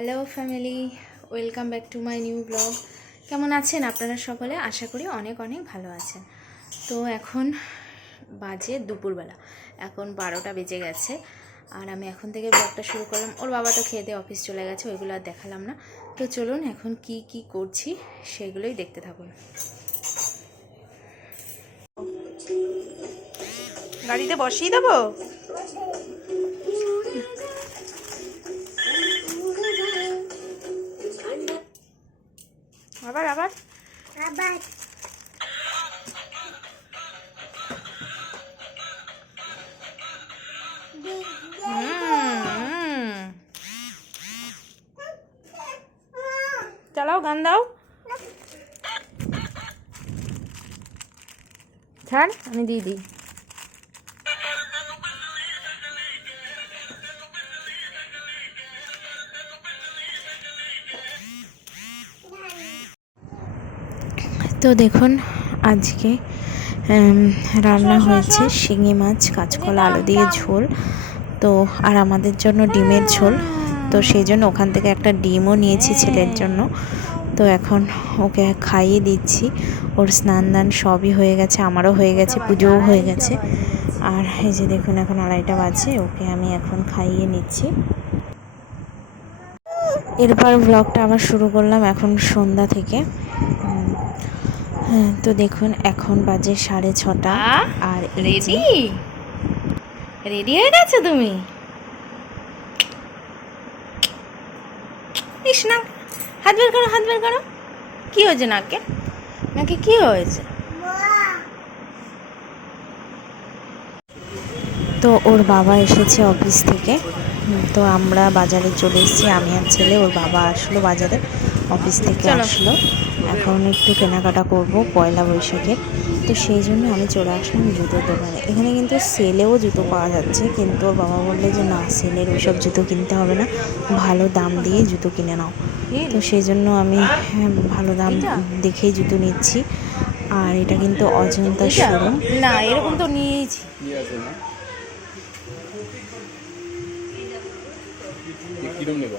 Hello family welcome back to my new blog কেমন আছেন আপনারা সকলে? আশা করি অনেক অনেক ভালো আছেন। তো এখন বাজে দুপুরবেলা। এখন বারোটা বেজে গেছে। আর আমি এখন থেকে ব্লগটা শুরু করলাম। ওর বাবা তো খেয়ে দিয়ে অফিস চলে গেছে, ওইগুলো আর দেখালাম না। তো চলুন এখন কি কি করছি সেগুলোই দেখতে থাকুন। গাড়িতে বসিয়ে দেবো? আবার হুম। চালাও গান দাও ছাড় তো দেখুন আজকে রান্না হয়েছে শিঙি মাছ কাঁচকলা আলু দিয়ে ঝোল। তো আর আমাদের জন্য ডিমের ঝোল। তো সেই জন্য ওখান থেকে একটা ডিমও নিয়েছি ছেলের জন্য। তো এখন ওকে খাইয়ে দিচ্ছি। ওর স্নান দান সবই হয়ে গেছে আমারও হয়ে গেছে পুজোও হয়ে গেছে। আর এই যে দেখুন এখন আড়াইটা বাজে ওকে আমি এখন খাইয়ে নিচ্ছি। এরপর ব্লগটা আবার শুরু করলাম এখন সন্ধ্যা থেকে। তো দেখুন এখন বাজে সাড়ে ছটা। আর রেডি? রেডি হয়ে গেছো তুমি? ইস না হাত বের করো হাত বের করো। কি হয়েছে নাকে? নাকি কি হয়েছে? তো ওর বাবা এসেছে অফিস থেকে। তো আমরা বাজারে চলে এসেছি। আমি আর ছেলে ওর বাবা আসলো বাজারে অফিস থেকে আসলো। এখন একটু কেনাকাটা করব পয়লা বৈশাখে। তো সেই জন্য আমি চলে আসলাম জুতোর দোকানে। এখানে কিন্তু সেলেও জুতো পাওয়া যাচ্ছে কিন্তু ওর বাবা বললে যে না সেলের ওইসব জুতো কিনতে হবে না। ভালো দাম দিয়ে জুতো কিনে নাও। তো সেই জন্য আমি হ্যাঁ, ভালো দাম দেখেই জুতো নিচ্ছি। আর এটা কিন্তু অজন্তা শোরুম না এরকম তো নিয়েছি। কিরম নেব?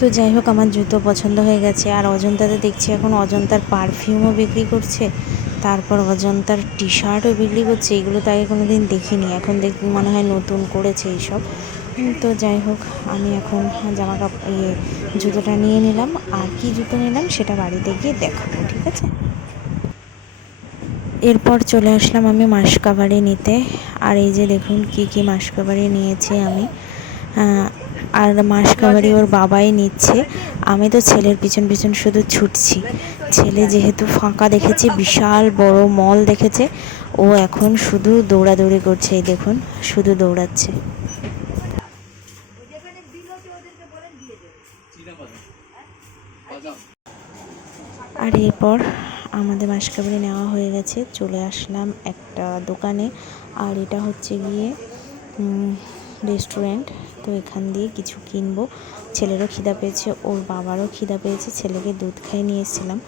তো যাই হোক, আমার জুতো পছন্দ হয়ে গেছে। আর অজন্তাতে দেখছি এখন অজন্তার পারফিউমও বিক্রি করছে। তারপর অজন্তার টি শার্টও বিক্রি করছে। এগুলো তো আগে কোনো দিন দেখিনি। এখন দেখ, মনে হয় নতুন করেছে এইসব। তো যাই হোক, আমি এখন জামা কাপড় ইয়ে জুতোটা নিয়ে নিলাম। আর কি জুতো নিলাম সেটা বাড়িতে গিয়ে দেখাবো, ঠিক আছে? এরপর চলে আসলাম আমি মাসকাবারি নিতে। আর এই যে দেখুন, কি কি মাসকাবারি নিয়েছি আমি। আর মাসকাবারি ওর বাবাই নিচ্ছে। আমি তো ছেলের পিছন পিছন শুধু ছুটছি। ছেলে যেহেতু ফাঁকা দেখেছে, বিশাল বড় মল দেখেছে, ও এখন শুধু দৌড়াদৌড়ি করছে, এই দেখুন, শুধু দৌড়াচ্ছে। আর এরপর আমাদের মাসকাবারি নেওয়া হয়ে গেছে, চলে আসলাম একটা দোকানে। আর এটা হচ্ছে গিয়ে রেস্টুরেন্ট। তো এখান দিয়ে কিছু কিনবো। ছেলেরও খিদা পেয়েছে ওর বাবারও খিদা পেয়েছে ছেলেকে দুধ খাইয়ে নিয়ে এসেছিলাম।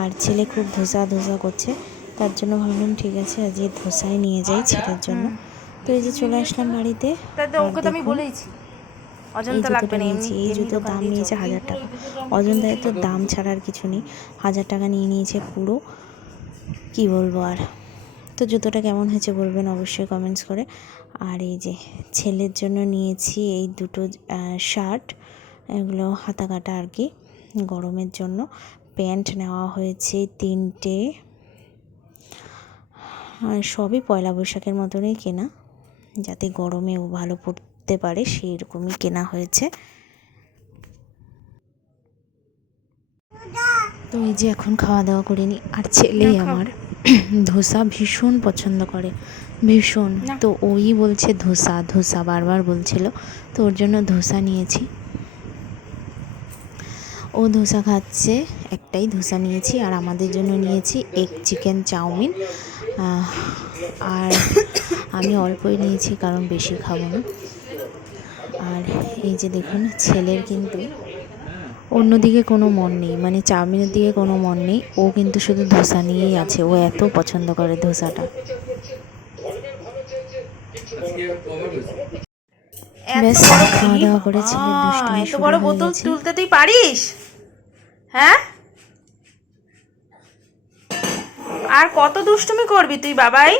আর ছেলে খুব ধোসা ধোসা করছে তার জন্য ভাবলাম ঠিক আছে আজকে ধোসাই নিয়ে যাই ছেলের জন্য। তো এই যে চলে আসলাম বাড়িতে তাতে আর ওকে তো আমি বলেইছি। এই অজন্তা লাগবে না নিয়েছি এই জুতোর দাম নিয়েছে হাজার টাকা। অজন্তায় তো দাম ছাড়া আর কিছু নেই হাজার টাকা নিয়ে নিয়েছে পুরো। কি বলব আর? তো জুতোটা কেমন হয়েছে বলবেন অবশ্যই কমেন্টস করে। আর এই যে ছেলের জন্য নিয়েছি এই দুটো শার্ট এগুলো হাতা কাটা আর কি, গরমের জন্য। প্যান্ট নেওয়া হয়েছে তিনটে সবই পয়লা বৈশাখের মতনই কেনা, যাতে গরমেও ভালো পড়তে পারে সেই রকমই কেনা হয়েছে। তো এই যে এখন খাওয়া দাওয়া করিনি আর ছেলে আমার। ধোসা ভীষণ পছন্দ করে। ভীষণ। তো ওই বলছে ধোসা ধোসা বারবার বলছিল। তো ওর জন্য ধোসা নিয়েছি। ও ধোসা খাচ্ছে একটাই ধোসা নিয়েছি। আর আমাদের জন্য নিয়েছি এগ চিকেন চাউমিন। আর আমি অল্পই নিয়েছি কারণ বেশি খাব না। আর এই যে দেখুন ছেলের কিন্তু অন্যদিকে কোনো মন নেই মানে চাউমিনের দিকে কোনো মন নেই ও কিন্তু শুধু ধোসা নিয়েই আছে ও এত পছন্দ করে ধোসাটা। ব্যাস খাওয়া দাওয়া করে ছেলের দুষ্টুমি এত বড় বোতল। তুলতে তুই পারিস? হ্যাঁ? আর কত দুষ্টুমি করবি তুই বাবাই?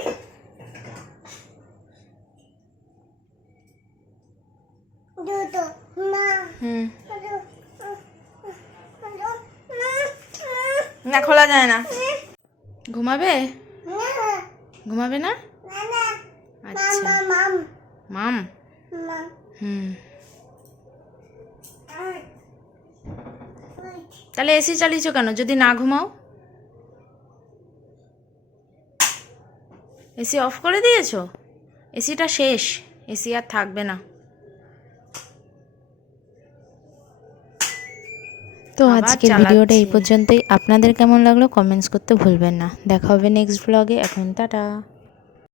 হুম। না, খোলা যায় না। ঘুমাবে? ঘুমাবে না? আচ্ছা। মাম। হুম। তাহলে এসি চালিয়েছো কেন? যদি না ঘুমাও? এসি অফ করে দিয়েছ? এসিটা শেষ। এসি আর থাকবে না। তো আজকের ভিডিওটা এই পর্যন্তই। আপনাদের কেমন লাগল কমেন্টস করতে ভুলবেন না। দেখা হবে নেক্সট ব্লগে এখন টাটা।